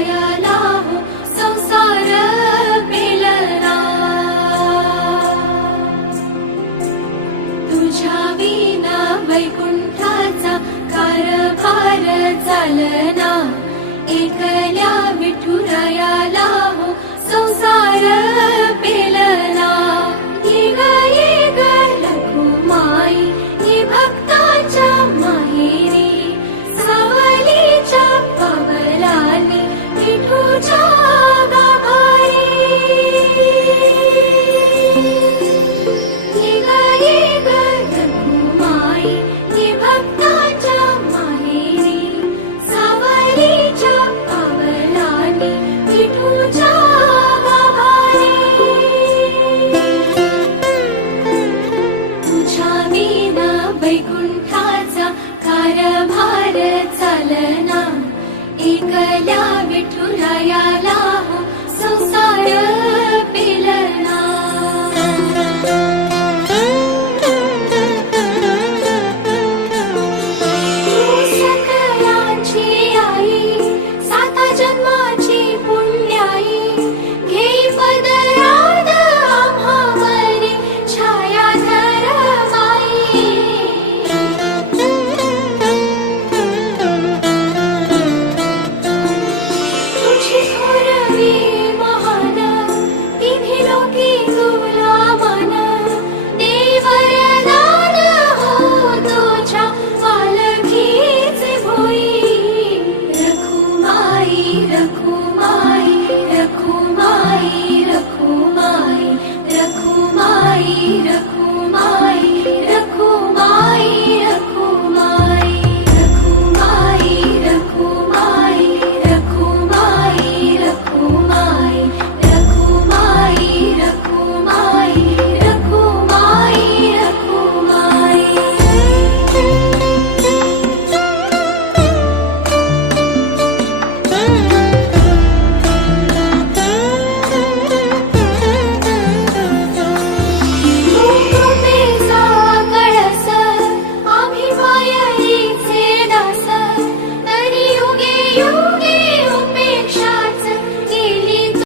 विठुरायाला हो संसार पेलना। तुझ्या विना वैकुंठाचा कारभार चालना। एकल्या विठुरायाला हो संसार पेलना। ये ग रखुमाई ही भक्ताच्या माहेरी सावलीच्या पावलांनी विठूच्या गाभारी। ये ग रखुमाई ही भक्ताच्या माहेरी सावलीच्या पावलांनी विठूच्या गाभारी। तुझ्या विना वैकुंठाचा कारभार चालना। एकल्या विठुरायाला हो संसार